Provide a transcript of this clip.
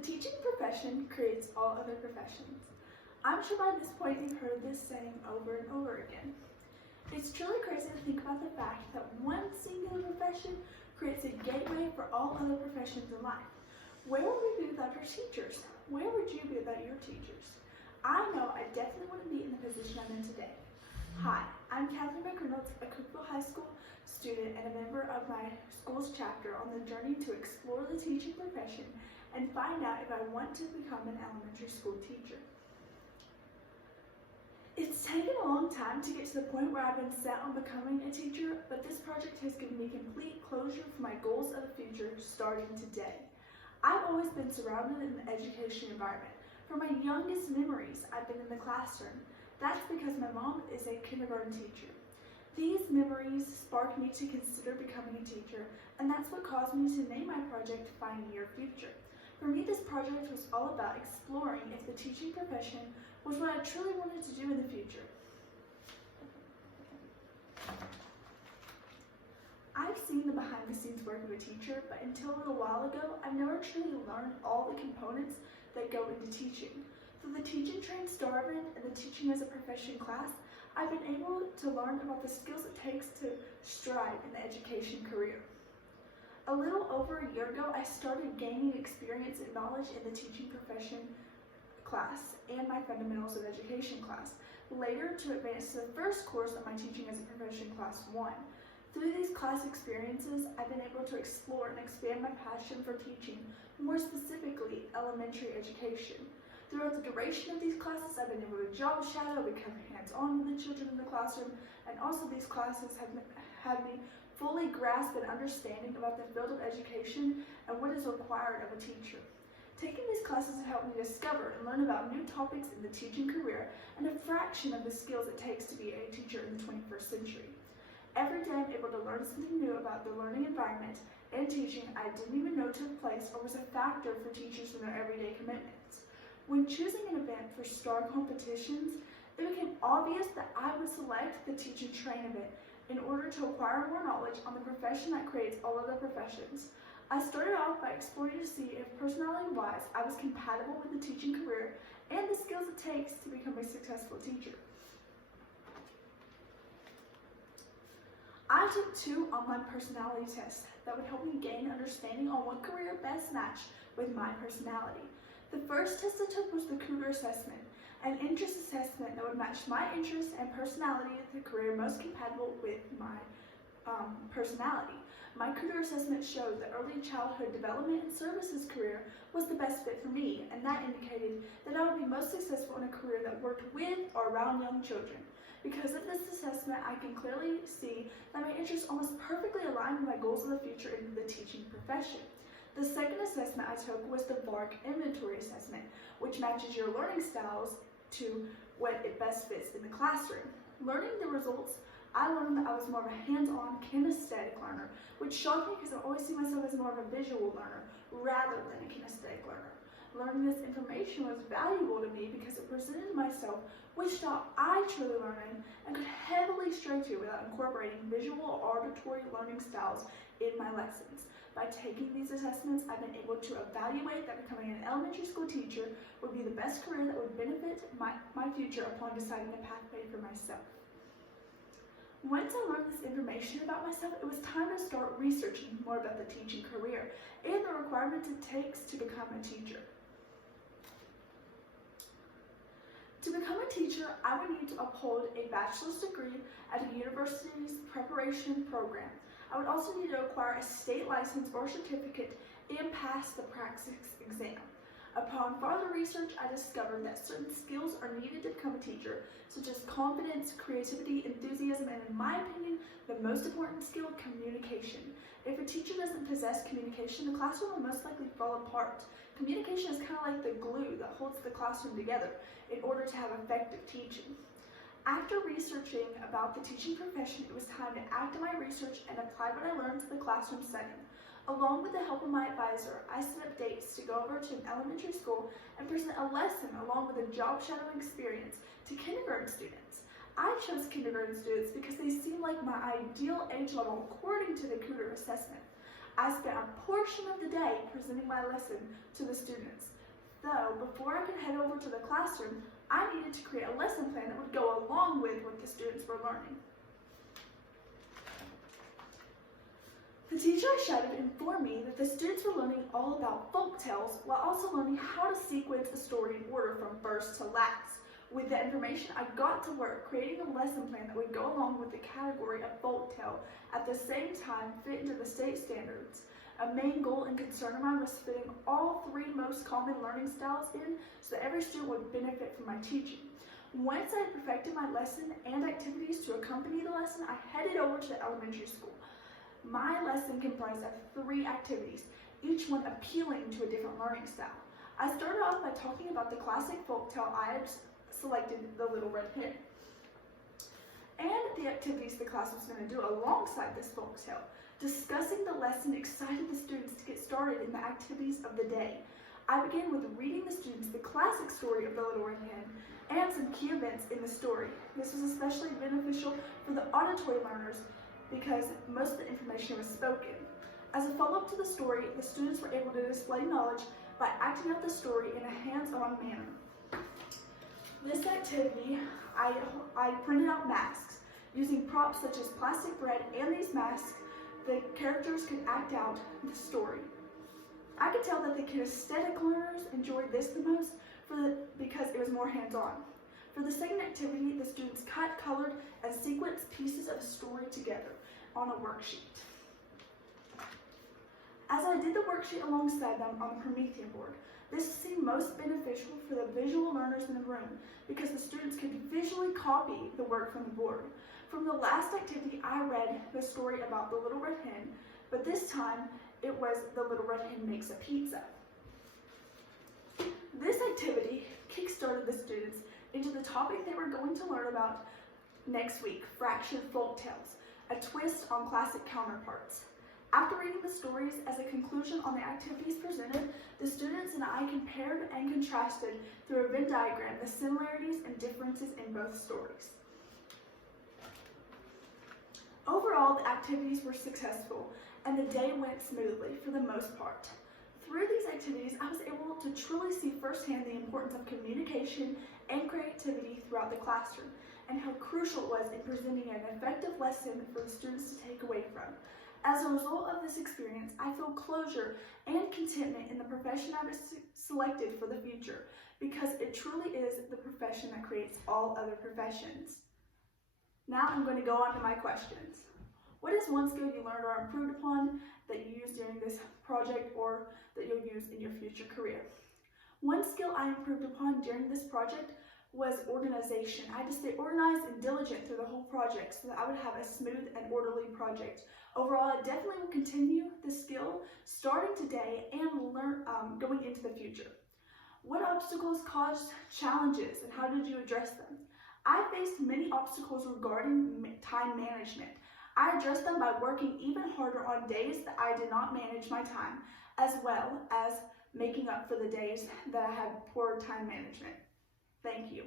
teaching profession creates all other professions. I'm sure by this point you've heard this saying over and over again. It's truly crazy to think about the fact that one singular profession creates a gateway for all other professions in life. Where would we be without our teachers? Where would you be without your teachers? I know I definitely wouldn't be in the position I'm in today. Hi, I'm Katherine McReynolds, a Cookeville High School student and a member of my school's chapter on the journey to explore the teaching profession and find out if I want to become an elementary school teacher. It's taken a long time to get to the point where I've been set on becoming a teacher, but this project has given me complete closure for my goals of the future starting today. I've always been surrounded in an education environment. From my youngest memories, I've been in the classroom. That's because my mom is a kindergarten teacher. These memories sparked me to consider becoming a teacher, and that's what caused me to name my project Finding Your Future. For me, this project was all about exploring if the teaching profession was what I truly wanted to do in the future. I've seen the behind-the-scenes work of a teacher, but until a little while ago, I've never truly learned all the components that go into teaching. Through the Teaching Trained Starvin and the Teaching as a Profession class, I've been able to learn about the skills it takes to strive in the education career. A little over a year ago, I started gaining experience and knowledge in the teaching profession class and my Fundamentals of Education class, later to advance to the first course of my Teaching as a Profession Class 1. Through these class experiences, I've been able to explore and expand my passion for teaching, more specifically elementary education. Throughout the duration of these classes, I've been able to job shadow, become hands-on with the children in the classroom, and also these classes have had me fully grasp an understanding about the field of education and what is required of a teacher. Taking these classes has helped me discover and learn about new topics in the teaching career and a fraction of the skills it takes to be a teacher in the 21st century. Every day I'm able to learn something new about the learning environment and teaching I didn't even know took place or was a factor for teachers in their everyday commitments. When choosing an event for STAR competitions, it became obvious that I would select the Teach and Train event in order to acquire more knowledge on the profession that creates all other professions. I started off by exploring to see if personality-wise I was compatible with the teaching career and the skills it takes to become a successful teacher. I took 2 online personality tests that would help me gain understanding on what career best matched with my personality. The first test I took was the Cougar assessment, an interest assessment that would match my interests and personality with the career most compatible with my personality. My Cougar assessment showed that early childhood development and services career was the best fit for me, and that indicated that I would be most successful in a career that worked with or around young children. Because of this assessment, I can clearly see that my interests almost perfectly align with my goals of the future in the teaching profession. The second assessment I took was the VARC Inventory Assessment, which matches your learning styles to what it best fits in the classroom. Learning the results, I learned that I was more of a hands-on kinesthetic learner, which shocked me because I always see myself as more of a visual learner rather than a kinesthetic learner. Learning this information was valuable to me because it presented myself which style I truly learn in and could heavily stray to without incorporating visual or auditory learning styles in my lessons. By taking these assessments, I've been able to evaluate that becoming an elementary school teacher would be the best career that would benefit my future upon deciding a pathway for myself. Once I learned this information about myself, it was time to start researching more about the teaching career and the requirements it takes to become a teacher. To become a teacher, I would need to uphold a bachelor's degree at a university's preparation program. I would also need to acquire a state license or certificate and pass the praxis exam. Upon further research, I discovered that certain skills are needed to become a teacher, such as confidence, creativity, enthusiasm, and in my opinion, the most important skill, communication. If a teacher doesn't possess communication, the classroom will most likely fall apart. Communication is kind of like the glue that holds the classroom together in order to have effective teaching. After researching about the teaching profession, it was time to act on my research and apply what I learned to the classroom setting. Along with the help of my advisor, I set up dates to go over to an elementary school and present a lesson along with a job shadowing experience to kindergarten students. I chose kindergarten students because they seem like my ideal age level according to the Cougar assessment. I spent a portion of the day presenting my lesson to the students. Though, before I could head over to the classroom, I needed to create a lesson plan that would go along with what the students were learning. The teacher I shadowed informed me that the students were learning all about folk tales while also learning how to sequence a story in order from first to last. With the information, I got to work creating a lesson plan that would go along with the category of folk tale, at the same time fit into the state standards. A main goal and concern of mine was fitting all three most common learning styles in so that every student would benefit from my teaching. Once I had perfected my lesson and activities to accompany the lesson, I headed over to the elementary school. My lesson comprised of 3 activities, each one appealing to a different learning style. I started off by talking about the classic folktale I had selected, The Little Red Hen, and the activities the class was going to do alongside this folktale. Discussing the lesson excited the students to get started in the activities of the day. I began with reading the students the classic story of The Little Red Hen and some key events in the story. This was especially beneficial for the auditory learners because most of the information was spoken. As a follow-up to the story, the students were able to display knowledge by acting out the story in a hands-on manner. This activity, I printed out masks. Using props such as plastic bread and these masks, the characters could act out the story. I could tell that the kinesthetic learners enjoyed this the most because it was more hands-on. For the second activity, the students cut, colored, and sequenced pieces of the story together on a worksheet. As I did the worksheet alongside them on the Promethean board, this seemed most beneficial for the visual learners in the room because the students could visually copy the work from the board. From the last activity, I read the story about the Little Red Hen, but this time it was The Little Red Hen Makes a Pizza. This activity kickstarted the students into the topic they were going to learn about next week, fractured folk tales, a twist on classic counterparts. After reading the stories as a conclusion on the activities presented, the students and I compared and contrasted through a Venn diagram the similarities and differences in both stories. Overall, the activities were successful and the day went smoothly for the most part. Through these activities, I was able to truly see firsthand the importance of communication and creativity throughout the classroom and how crucial it was in presenting an effective lesson for the students to take away from. As a result of this experience, I feel closure and contentment in the profession I was selected for the future because it truly is the profession that creates all other professions. Now I'm going to go on to my questions. What is one skill you learned or improved upon that you used during this project or that you'll use in your future career? One skill I improved upon during this project was organization. I had to stay organized and diligent through the whole project so that I would have a smooth and orderly project. Overall, I definitely will continue this skill starting today and learn going into the future. What obstacles caused challenges and how did you address them? I faced many obstacles regarding time management. I addressed them by working even harder on days that I did not manage my time, as well as making up for the days that I had poor time management. Thank you.